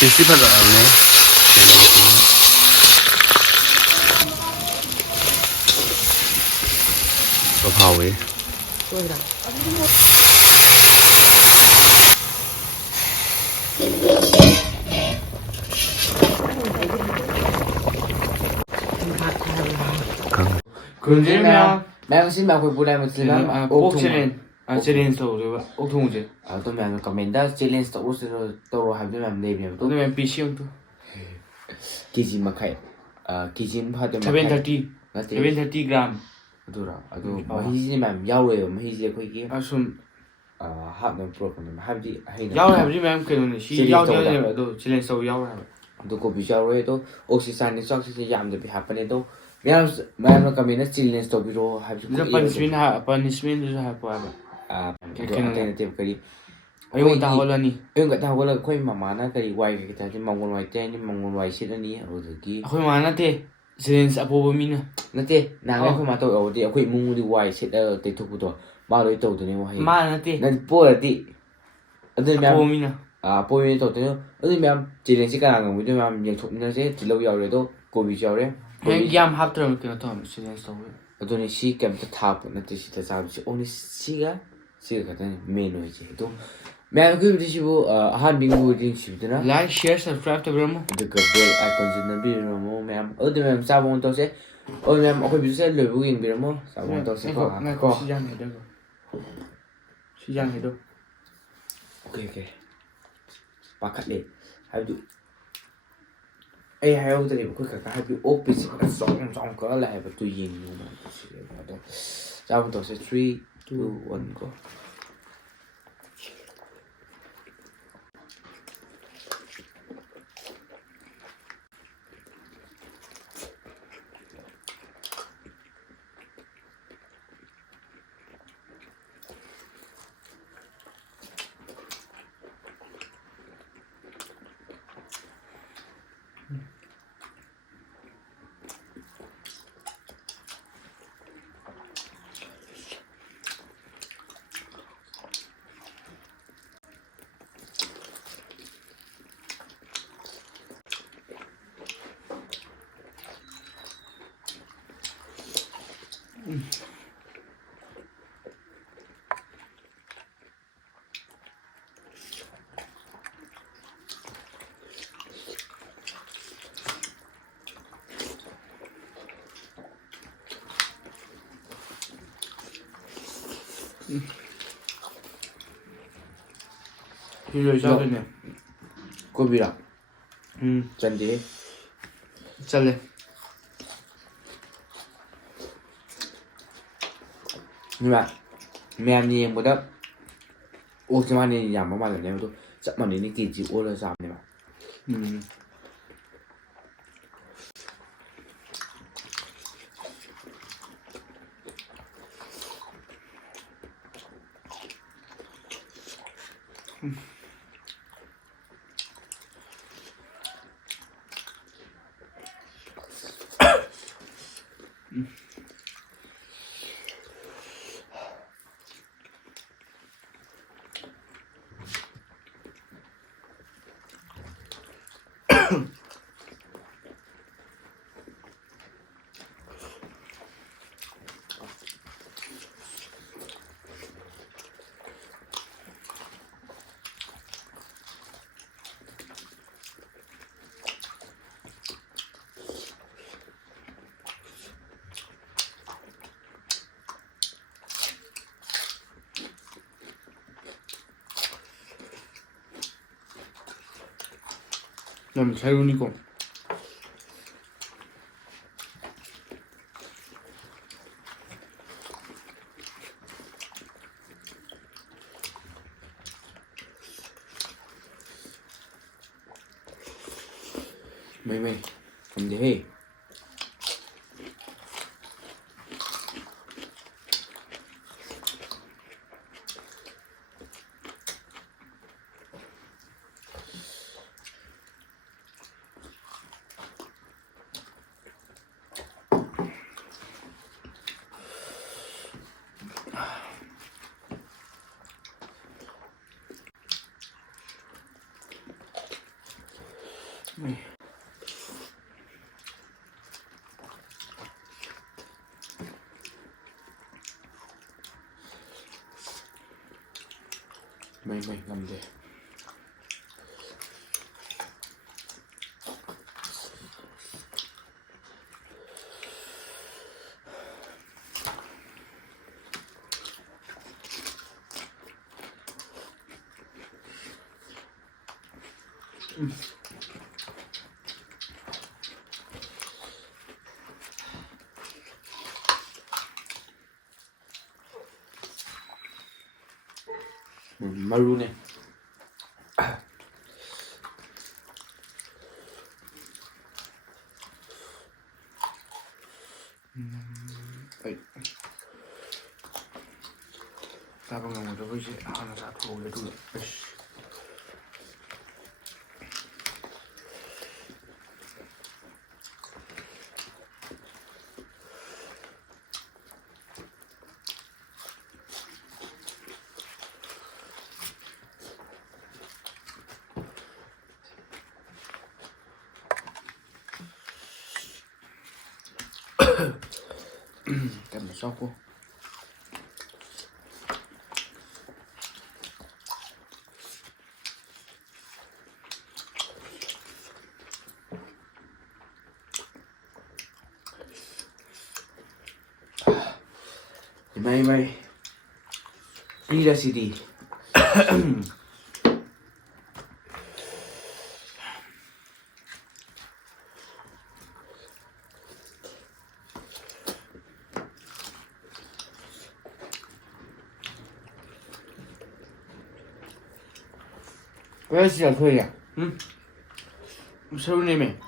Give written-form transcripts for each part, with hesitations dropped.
Festival ne? Kapawe. 그런데면 매무신 마고 보라면 지금 꼭 챌린지 tꯧꯗꯣꯏꯕ ꯑꯣꯛ ꯊꯣꯡꯕꯁꯦ 또 매무 커맨다 챌린지 또 하면 안 되면 또 ꯑꯗꯨ ꯃꯌꯥꯝ ꯄꯤꯁꯤ ꯑꯃꯇ keji makai keji ꯐꯥꯗ 730 ꯅꯠꯇꯦ 730 ꯒ꯭ꯔꯥꯝ ꯑꯗꯨꯔ ꯑꯗꯨ ꯃꯍꯤꯁꯤ ꯃꯌꯥꯝ ꯌꯥꯎꯔꯦꯕ ꯃꯍꯤꯁꯤ ꯑꯩꯈꯣꯏꯒꯤ ꯑꯁꯨꯝ ꯍꯥꯞꯅ ꯄꯨꯔꯛꯄꯅꯦꯕ ꯍꯥꯏꯕꯗꯤ ꯌꯥꯎꯔꯦ ꯍꯥꯏꯕꯗꯤ ꯃꯌꯥꯝ ꯀꯩꯅꯣꯅꯦ ꯁꯤ ꯌꯥꯎꯗꯦ ꯑꯗꯣ ꯆꯦꯂꯦꯟꯖ ꯇꯧ ꯌꯥꯎꯔꯦ ꯍꯥꯏꯕ ꯑꯗꯣ ꯀꯣꯕꯤꯁꯨ ꯌꯥꯎꯔꯦ ꯑꯗꯣ ꯑꯣꯛꯁꯤꯁꯥꯟꯅꯤ ꯆꯥꯛꯁꯤꯁꯦ ꯌꯥꯝꯗꯕꯤ ꯍꯥꯞꯄꯅꯦ ꯑꯗꯣ ꯃꯌꯥꯝꯅ ꯀꯃꯦꯟꯅ ꯆꯦꯂꯦꯟꯖ ꯇꯧꯕꯤꯔꯣ ꯍꯥꯏꯕꯁꯨ ꯄꯅꯤꯁꯃꯦꯟꯗꯨꯁꯨ ꯍꯥꯞꯄꯣ ꯍꯥꯏꯕ ꯑꯇꯩ ꯅꯠꯇꯦ ꯀꯔꯤ ꯑꯌꯨꯛ ꯉꯟꯇꯥ ꯍꯧꯒꯠꯂꯅꯤ ꯑꯌꯨꯛ ꯉꯟꯇꯥ ꯍꯧꯒꯠꯂꯒ ꯑꯩꯈꯣꯏ ꯃꯃꯥꯅ ꯀꯔꯤ ꯋꯥꯏ ꯀꯩꯀꯩ ꯇꯥꯔꯗꯤ ꯃꯪꯒꯣꯜ ꯋꯥꯏ ꯇꯩꯔꯅꯤ ꯃꯪꯒꯣꯜ ꯋꯥꯏ ꯁꯤꯠꯂꯅꯤ ꯑꯗꯨꯗꯒꯤ ꯑꯩꯈꯣꯏ ꯃꯥ ꯅꯠꯇꯦ ꯆꯦꯂꯦꯟꯖ ꯑꯄꯣꯕ ꯃꯤꯅ ꯅꯠꯇꯦ ꯅꯍꯥꯟꯒꯩ ꯑꯩꯈꯣꯏ ꯃꯥ ꯇꯧꯔꯕꯗꯤ ꯑꯩꯈꯣꯏ ꯏꯃꯨꯡꯗꯤ ꯋꯥꯏ ꯁꯤꯠꯂꯒ ꯇꯩꯊꯣꯛꯄꯗꯣ ꯃꯥ ꯂꯣꯏ ꯇꯧꯗꯣꯏꯅꯦ ꯋꯥꯍꯩ ꯃꯥ ꯅꯠꯇꯦ ꯅꯪ ꯄꯣꯔꯗꯤ ꯑꯗꯨ ꯑꯄꯣꯕ ꯃꯌꯥꯝ ꯃꯤꯅ ꯄꯣꯏꯅ ꯇꯧꯗꯣꯏꯅꯣ ꯑꯗꯨ ꯃꯌꯥꯝ ꯆꯦꯂꯦꯟꯖꯁꯤ ꯀꯅꯥ ꯉꯝꯒꯗꯣꯏꯅꯣ ꯃꯌꯥꯝ ꯌꯦꯡꯊꯣꯛꯃꯤꯟꯅꯁꯦ ꯇꯤꯜꯍꯧ ꯌꯥꯎꯔꯦ ꯑꯗꯣ ꯀꯣꯕꯤꯁꯨ ꯌꯥꯎꯔꯦ ꯍꯌꯦꯡ ꯌꯥꯝ ꯍꯥꯞꯇ꯭ꯔꯕ ꯀꯩꯅꯣ ꯇꯧꯔꯝꯃꯤ ꯆꯦꯂꯦꯟꯖ ꯇꯧꯕ ꯑꯗꯨꯅꯤ ꯁꯤ ꯀꯩꯝꯇ ꯊꯥꯄ ꯅꯠꯇꯦ ꯁꯤꯗ ꯆꯥꯕꯁꯤ ꯑꯣꯟꯂꯤ ꯁꯤꯒ ꯈꯛꯇꯅꯤ ꯃꯦꯟ ꯑꯣꯏꯁꯦ ꯑꯗꯣ ꯃꯌꯥꯝ ꯑꯩꯈꯣꯏꯕꯨꯗꯤ ꯁꯤꯕꯨ ꯑꯍꯥꯟꯕ ꯌꯦꯡꯁꯤꯕꯗꯨꯅ ꯂꯥꯏꯛ ꯁꯤꯌꯔ ꯁꯕꯁꯀ꯭ꯔꯥꯏꯕ ꯇꯧꯕꯤꯔꯝꯃꯣ ꯑꯗꯨꯒ ꯕꯦꯜ ꯑꯥꯏꯀꯣꯟꯁꯤ ꯅꯝꯕꯤꯔꯝꯃꯣ ꯃꯌꯥꯝ ꯑꯗꯨꯗꯤ ꯃꯌꯥꯝ ꯆꯥꯕ ꯑꯣꯟ ꯇꯧꯁꯦ ꯍꯣꯏ ꯃꯌꯥꯝ ꯑꯩꯈꯣꯏ ꯚꯤꯗꯤꯑꯣꯁꯦ ꯂꯣꯏꯕꯨ ꯌꯦꯡꯕꯤꯔꯝꯃꯣ ꯆꯥꯕ ꯑꯣꯟ ꯇꯧꯁꯦ ꯉꯥꯏꯈꯣ ꯁꯤꯖꯥꯡ ꯍꯥꯏꯗꯣ ꯁꯤꯖꯥꯡ ꯍꯥꯏꯗꯣ ꯑꯣꯀꯦ ꯄꯥꯈꯠꯂꯦ ꯍꯥꯏꯕꯗꯤ ꯑꯩ ꯍꯥꯏꯍꯧꯗ꯭ꯔꯦꯕ ꯑꯩꯈꯣꯏ ꯀꯀꯥ ꯍꯥꯏꯕꯗꯤ ꯑꯣꯛ ꯄꯤꯁꯤ ꯆꯥꯎꯅ ꯀꯛꯑ ꯂꯥꯛꯑꯦꯕ ꯇꯨ ꯌꯦꯡꯉꯨ ꯑꯗꯣ ꯆꯥꯕ ꯇꯧꯁꯦ 3 2 1 ꯀꯣ ꯁꯤꯔꯣꯏ ꯆꯥꯗꯣꯏꯅꯦ ꯀꯣꯕꯤꯔꯥ ꯆꯟꯗꯦ ꯆꯠꯂꯦ ꯃꯌꯥꯝꯅ ꯌꯦꯡꯕꯗ ꯑꯣꯛꯁꯦ ꯃꯥꯅ ꯌꯥꯝꯕ ꯃꯥꯜꯂꯅꯦꯕ ꯑꯗꯣ ꯆꯞ ꯃꯥꯟꯅꯩ ꯀꯦꯖꯤ ꯑꯣꯜꯂꯒ ꯆꯥꯕꯅꯦꯕ 좀 새우니까 mày làm gì Mày làm gì? Maroon này. Ta bằng ngồi đó với chị, nó ra thù lấy tụi. Cầm một sóc cô. Mày đi ra city. 왜 진짜 소리야? 응? 세훈님이.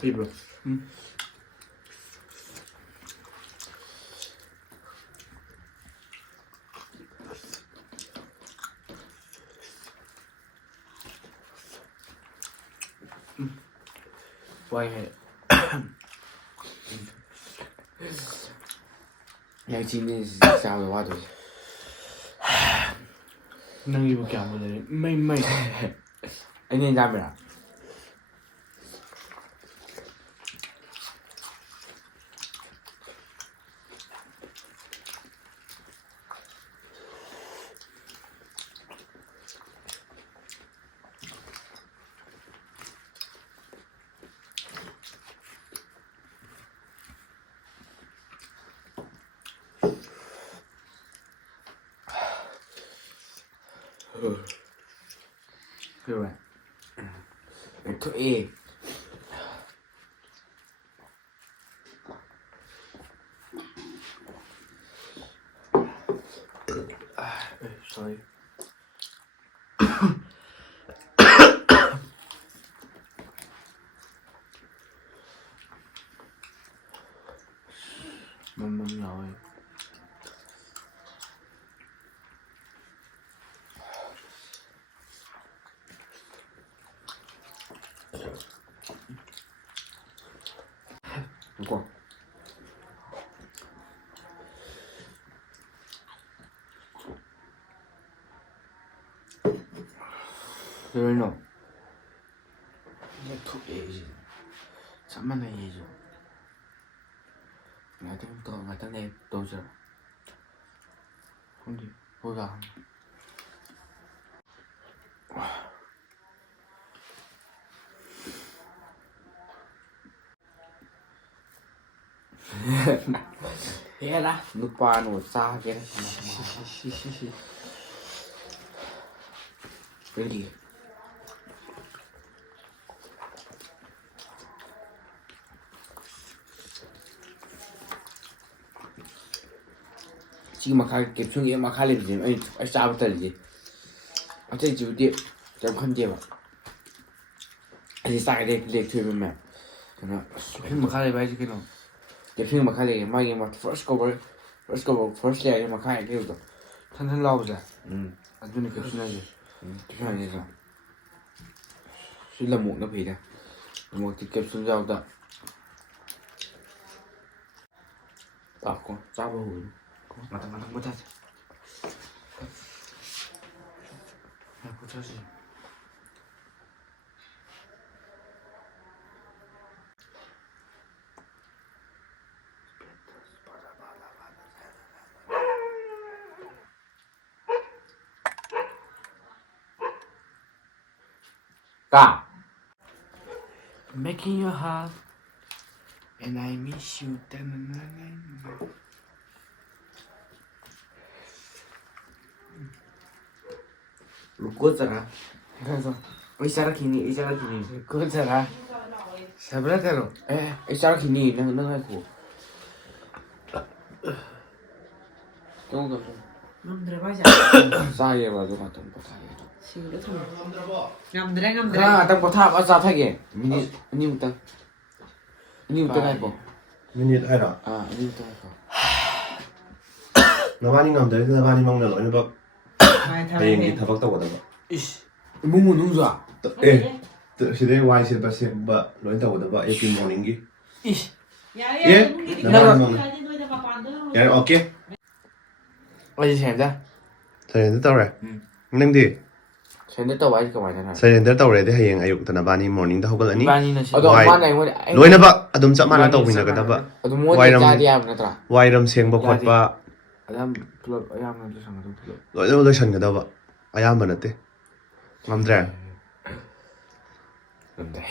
Ibro. quay hệ Yang chính sao rồi qua rồi. nâng yêu cả một đấy mày Anh nên ra mày à? 그래 왜? Thôi. sorry mầm rồi Đúng không? rồi nó Nó thuộc gì? 잠만 얘기해줘 Ngày tháng em tôi giờ. không đi vô vào Thế đó, nước qua nổ xa kia. Cái gì? ꯁꯤꯒꯤ ꯃꯈꯥ ꯀꯦꯞꯁꯨꯟꯒꯤ ꯃꯈꯥ ꯂꯩꯕꯁꯦ ꯑꯩ ꯆꯥꯕ ꯇꯜꯂꯤꯁꯦ ꯑꯇꯩꯁꯤꯕꯨꯗꯤ ꯀꯩꯝ ꯈꯟꯗꯦꯕ ꯑꯩꯁꯦ ꯆꯥꯛ ꯂꯦꯛꯊꯣꯏꯕ ꯃꯌꯥꯝ ꯀꯩꯅꯣ ꯀꯦꯞꯁꯨꯟ ꯃꯈꯥ ꯂꯩꯕ ꯍꯥꯏꯁꯦ ꯀꯩꯅꯣ ꯀꯦꯞꯁꯨꯟꯒꯤ ꯃꯈꯥ ꯂꯩꯌꯦ ꯃꯥꯒꯤ ꯐꯥꯔꯁ ꯂꯦꯌꯔꯒꯤ ꯃꯈꯥ ꯍꯦꯛ ꯂꯩꯕꯗꯣ ꯊꯟ ꯂꯥꯎꯕꯁꯦ ꯎꯝ ꯑꯗꯨꯅꯤ ꯀꯦꯞꯁꯨꯟ ꯍꯥꯏꯁꯦ ꯀꯦꯞꯁꯨꯟ ꯍꯥꯏꯁꯦ ꯁꯤ ꯂꯃꯣꯛꯅ ꯐꯩꯗ ꯂꯃꯣꯛꯇꯤ ꯀꯦꯞꯁꯨꯟ ꯌꯥꯎꯗ ꯇꯥꯛꯀꯣ ꯆꯥꯕ ꯍꯧꯒꯅꯤ ꯃꯊꯪ ꯄꯣꯊꯥꯁꯦ ꯄꯣꯊꯥꯁꯤ ꯀꯥ Making your heart and I miss you. रुको जरा Kaiso, ऐ चारखिनी kau cara. Sabar karo. ऐ चारखिनी नंग haiku 또 남들의 싸이에봐 누가 좀 못하게 지금 남들의 가 딱 못하 맞아 타게 미니부터 할거 minute ai đó 아 미니부터 할거 nabani ngamdari nabani mangna loina bak 많이 hayeng gi 타는 thabak tawada Ish. 뭐뭐 농자 eh side wai se ba se ba loina tawada ba 18 morning gi Ish. 예? ya okay 어디 생다? surrender tawre nangdi 쟤네 또 와이 그만이잖아 surrender tawre de hayeng ayuk ta nabani morning da hogal ani Bani na siya. 어도 와이. 엄마나 이거 loina ba adum chap mana tawbinagadaba 어도 뭐 와이럼. 자리 하면더라 wairam sengba khotba Adam plug ayam na sang ado plug. loina loisangadaba ayamba nate ngamdre 근데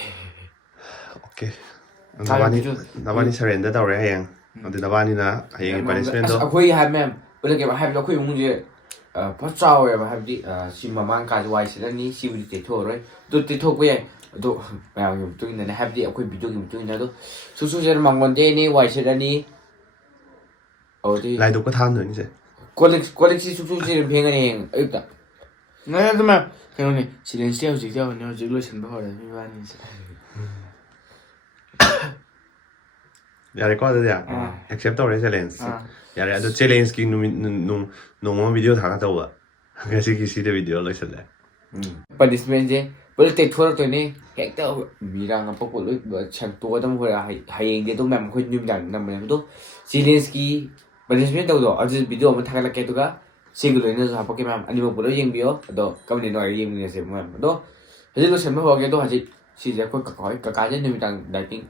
okay Nabani- nabani surrender tawre hayeng adu nabani na hayeng punishment do ꯑꯩꯈꯣꯏ ꯍꯥꯏꯕ ꯄꯨꯜꯂꯛꯀꯦꯕ ꯍꯥꯏꯕꯗꯤ ꯑꯩꯈꯣꯏ ꯏꯃꯨꯡꯁꯦ ꯐꯠ ꯆꯥꯎꯋꯦꯕ ꯍꯥꯏꯕꯗꯤ ꯁꯤ ꯃꯃꯥꯡ ꯀꯥꯁꯦ ꯋꯥꯏ ꯁꯤꯠꯂꯅꯤ ꯁꯤꯕꯨꯗꯤ ꯇꯩꯊꯣꯛꯑꯔꯣꯏ ꯑꯗꯨ ꯇꯩꯊꯣꯛꯄ ꯌꯥꯏ ꯑꯗꯣ ꯃꯌꯥꯝꯒꯤ ꯃꯇꯨꯡ ꯏꯟꯅꯅꯦ ꯍꯥꯏꯕꯗꯤ ꯑꯩꯈꯣꯏ ꯚꯤꯗꯤꯑꯣꯒꯤ ꯃꯇꯨꯡ ꯏꯟꯅ ꯑꯗꯣ ꯁꯨꯁꯨꯁꯦ ꯃꯥꯡꯒꯣꯟ ꯇꯩꯅꯤ ꯋꯥꯏ ꯁꯤꯠꯂꯅꯤ ꯑꯗꯨꯗꯤ laidukka thamdoini se ꯀꯣꯜꯂꯤꯛꯁꯤ ꯁꯨꯁꯨꯁꯦ ꯑꯗꯨꯝ ꯐꯦꯡꯒꯅꯤ ꯍꯌꯦꯡ ꯑꯌꯨꯛꯇ Ngayon naman, kaya ni silence siya hujik daw niya hujik lo sin ba hora mi bani siya. yare ko adu ya accept tawre challenge yare adu challenge ki nung video thanga tawba ngasi ki sida video loisale ꯄꯅꯤꯁꯃꯦꯟꯁꯦ ꯄꯨꯂꯞ ꯇꯩꯊꯣꯔꯛꯇꯣꯏꯅꯤ ꯍꯦꯛꯇ ꯃꯤꯔꯥꯡ ꯑꯄꯛꯄ ꯂꯣꯏ ꯁꯟꯇꯣꯛꯑꯗꯕ ꯍꯌꯦꯡꯗꯤ ꯑꯗꯨꯝ ꯃꯌꯥꯝ ꯑꯩꯈꯣꯏ ꯅꯨꯃꯤꯗꯥꯡ ꯅꯝꯕꯅꯦ ꯑꯗꯣ ꯆꯦꯂꯦꯟꯖꯀꯤ punishment ꯇꯧꯗꯣ ꯑꯗꯨ ꯚꯤꯗꯤꯑꯣ ꯑꯃ ꯊꯥꯒꯠꯂꯛꯀꯦ ꯑꯗꯨꯒ ꯁꯤꯒ ꯂꯣꯏꯅꯁꯨ ꯍꯥꯞꯄꯛꯀꯦ ꯃꯌꯥꯝ ꯑꯅꯤꯃꯛ ꯄꯨꯂꯞ ꯌꯦꯡꯕꯤꯌꯣ ꯑꯗꯣ ꯀꯝꯗꯤ ꯅꯨꯡꯉꯥꯏꯔ ꯌꯦꯡꯃꯤꯟꯅꯁꯦ ꯃꯌꯥꯝ ꯑꯗꯣ ꯍꯧꯖꯤꯛ ꯂꯣꯏꯁꯟꯕ ꯍꯧꯔꯒꯦ ꯑꯗꯣ ꯍꯧꯖꯤꯛ ꯁꯤꯁꯦ ꯑꯩꯈꯣꯏ ꯀꯀꯥꯁꯦ ꯅꯨꯃꯤꯗꯥꯡ ꯗꯥꯏꯇꯤꯡ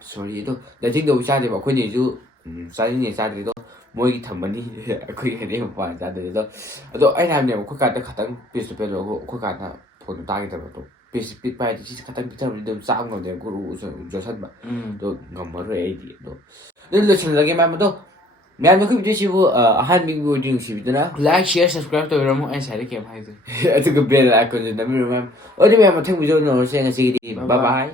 ꯁꯣꯔꯤ ꯑꯗꯣ ꯗꯥꯏꯇꯤꯡ ꯇꯧꯕ ꯆꯥꯗꯦꯕ ꯑꯩꯈꯣꯏꯅꯁꯨ ꯆꯥꯅꯤꯡꯉꯦ ꯆꯥꯗ꯭ꯔꯦ ꯑꯗꯣ ꯃꯣꯏꯒꯤ ꯊꯝꯕꯅꯤ ꯑꯩꯈꯣꯏꯒꯤ ꯍꯦꯟꯅ ꯃꯄꯥꯟ ꯆꯥꯗ꯭ꯔꯦ ꯑꯗꯣ ꯑꯩꯅ ꯍꯥꯏꯕꯅꯦꯕ ꯑꯩꯈꯣꯏ ꯀꯥꯗ ꯈꯇꯪ ꯄꯤꯁꯇꯨ ꯄꯦꯜꯂꯣ ꯑꯩꯈꯣꯏ ꯀꯥꯗ ꯐꯣꯟꯗꯣ ꯇꯥꯈꯤꯗꯕ ꯑꯗꯣ ꯄꯤꯁ ꯄꯤꯛꯄ ꯍꯥꯏꯗꯤ ꯁꯤ ꯈꯇꯪ ꯄꯤꯊꯕꯗꯤ ꯑꯗꯨꯝ ꯆꯥꯕ ꯉꯝꯗꯦꯕ ꯒꯨꯔꯨ ꯖꯣꯠꯁꯟꯕ ꯑꯗꯣ ꯉꯝꯃꯔꯣꯏ ꯑꯩꯗꯤ ꯑꯗꯣ ꯂꯣꯏꯁꯤꯜꯂꯒꯦ ꯃꯌꯥꯝ ꯑꯗꯣ ꯃꯌꯥꯝꯅ ꯑꯩꯈꯣꯏ ꯚꯤꯗꯤꯑꯣꯁꯤꯕꯨ ꯑꯍꯥꯟꯕꯒꯤ ꯑꯣꯏꯗꯤ ꯅꯨꯡꯁꯤꯕꯤꯗꯨꯅ Like, share, subscribe to your mo and share it. ꯑꯗꯨꯒ ꯕꯦꯜ ꯑꯥꯏꯀꯣꯟꯁꯨ ꯅꯝꯕꯤꯔꯣ ꯃꯌꯥꯝ ꯑꯗꯨꯗꯤ ꯃꯌꯥꯝ ꯃꯊꯪ ꯚꯤꯗꯤꯑꯣ ꯎꯅꯔꯁꯦ ꯉꯁꯤꯒꯤꯗꯤ ꯕꯥꯏ ꯕꯥꯏ